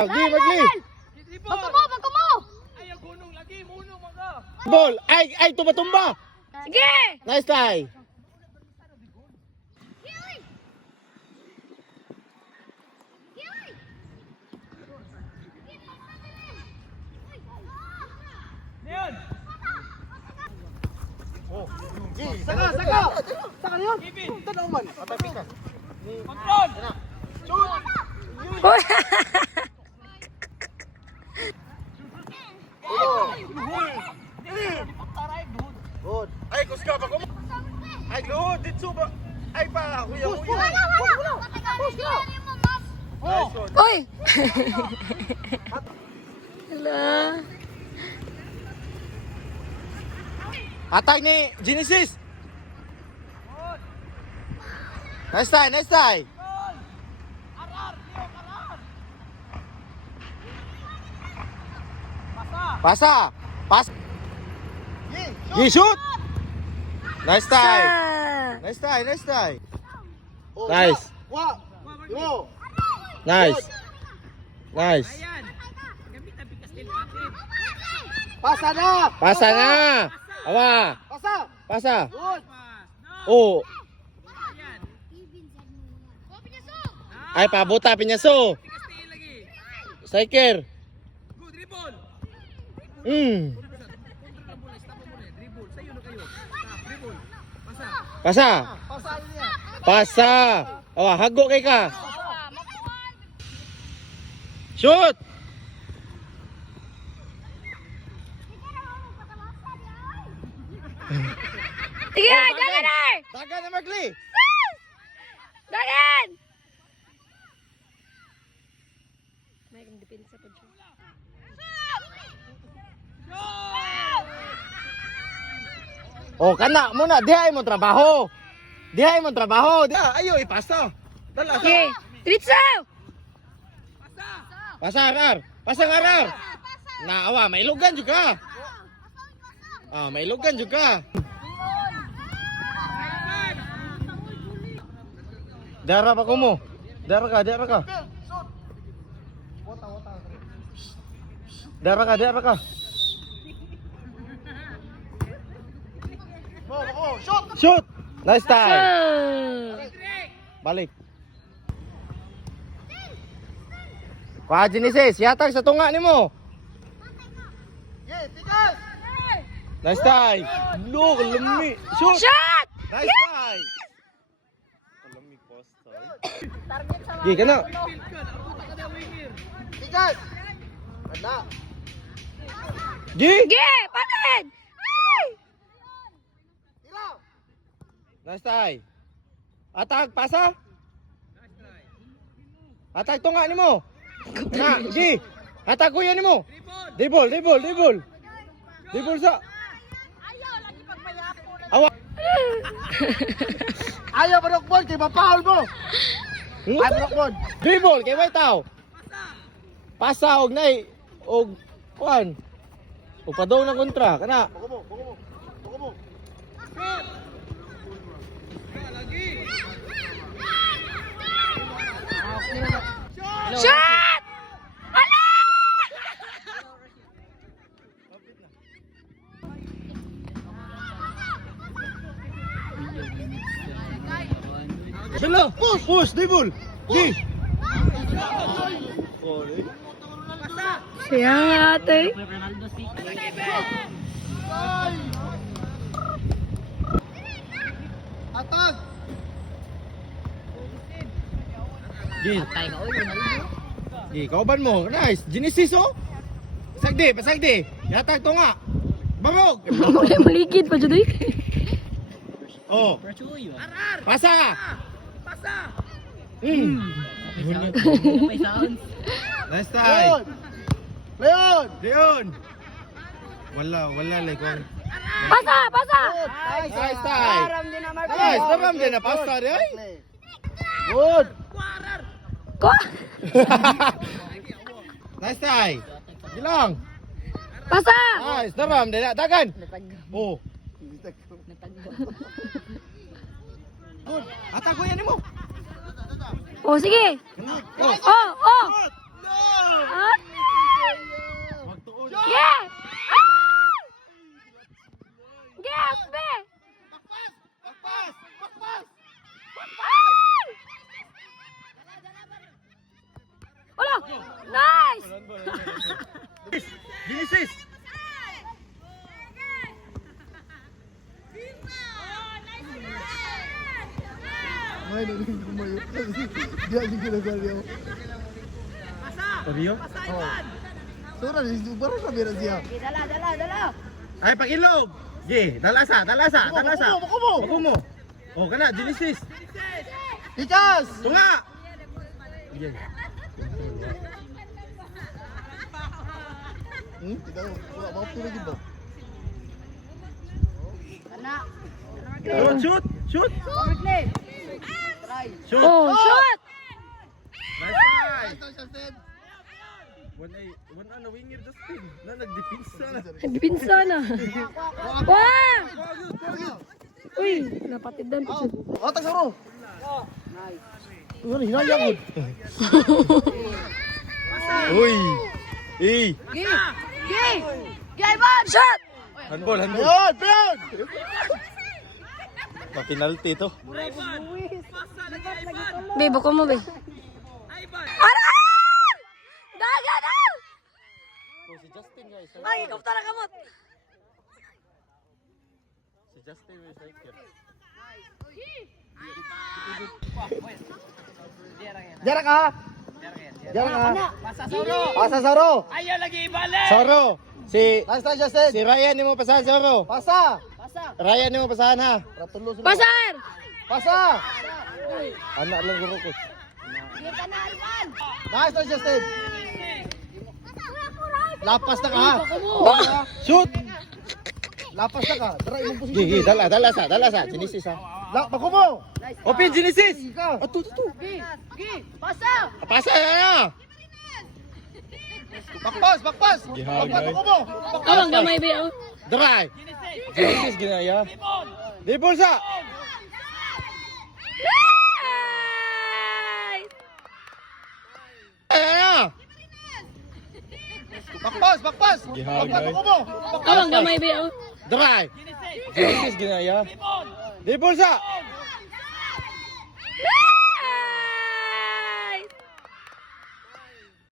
Lagi, magli. Bagko mo! Ay, ang gunong lagi, muno mga. Ball. Ay, tumba. Sige! Nice try. Leon! Saka yun. Tanaw man. Control! Uy! Good. Ay, kuska ba ko? Ay, luhod. Ditso ba? Ay pa, kuya. Uy! Hala. Attack ni Genesis. Nice try. Pasa. Shoot. Nice try. Nice. Nice. Ayan! Gamit ang bigas din patin. Pasa na. Awa. Pasa. Pass. No! Oh. Ayan! Ay, pabuta pinyaso. Bigas din lagi. Striker. Good, dribble! Mm. Control na bola, stop mo muna. Dribble, sa'yo na kayo. Stop, dribble. Pasa. Awa, hago kay ka. Shoot. Sige, dagan na! Dagan na magli. Dagan! May kang depensa pa dyan. Oh, kana muna. Dihay mo trabaho. Ayo, ipasa. Dala. Sige, diretso! Pasa arar. Awa, mailugan juga. Mailugan juga. Dara pa ko mo. Dara ka. Dara ka. Shoot. Nice time. Balik. Kuha Genesis, yatag sa tunga nimo. Nice time. No, kalami. Shoot. Shot! Nice time. Kalami posto. Gi kana. Field ka, nakabuta ka na winger. Gi. Sige, patin! Ay! Nice time. Atag pasa. Atag tunga nimo. Na, gi. Atag kuya nimo. Dribble. Dribble sa. Awa. Ayaw barokbon kay mapaul mo. Ay barokbon. Dribble kay way tao. Pasa og nay og kuan. Og padaw na kontra kana. Buko mo. Shot! Hala! Dala. Push dribble. Gi. Siya ate. Atag. Gi. Gi, kauban mo. Nice. Genesis oh. Pasagdi. Yatag tunga. Babog. Wala maligid pa dyan. Oh. Pasa ka. Pasa! Nice time. Leon. Wala like one. Pasa! Nice time. Nice, taram din na pasta di ay. Good. Ko! Nice time. Gilang. Pasa! Nice, taram din na dagan. Oh. Good. Ata ko yan mo. Oh, sige! Oh. Oh! No! Nice! Genesis. Ay, hindi kumayo. Di ako ginagaliw. Pabio? Sura, baru sabi na siya. Ay, pag-ilog. Ge, talasa. Bako mo! Ako mo. Oh, kana, Genesis. Tikas! Tunga. Ge. Tika mo, wala ba tulog ba? Shoot. Shoot. Oh, shoot! Nice try. One ano winger Justin. Na nagdepinsa na. Nagpinsa na. Wow! Uy, napatidan pa siya. Atag sa ro! Ano, hinali ako. Uy. Eh. Shot! Handball. Ayun! Ayun! Pa-penalty to. Be, bako mo, be. Aran! Daga na! Oh, si Justin guys. Ay, ikaw tara kamot. Si Justin may striker. Jarak ha! Jarak ha! Pasa sa ro! Ayaw lagi ibalik. Soro. Si Nice try, Justin! Ryan ni mo pasahan Soro. Pasa! Ryan ni mo pasahan ha. Ratulo sa Pasar! Pasa! Anak lang guru ko. Nice try, Justin! Lapas na ka ha! Shoot. Lapas na ka! Tara, imong Gi, posisyon. dala sa. Genesis ha. Bako mo! Open Genesis. Ika! Ato. Pasa na. Bakpas! Bakpas! Gihagay. Bakpas! Bako mo! Awang gamay, be. Oh. Dry. Genesis ginaya. Di bulsa. Nice! Ano? Bakpas! Bakpas! Gihagay. Bakpas! Bako mo! Awang gamay, be. Oh. Dry. Genesis ginaya. Di bulsa.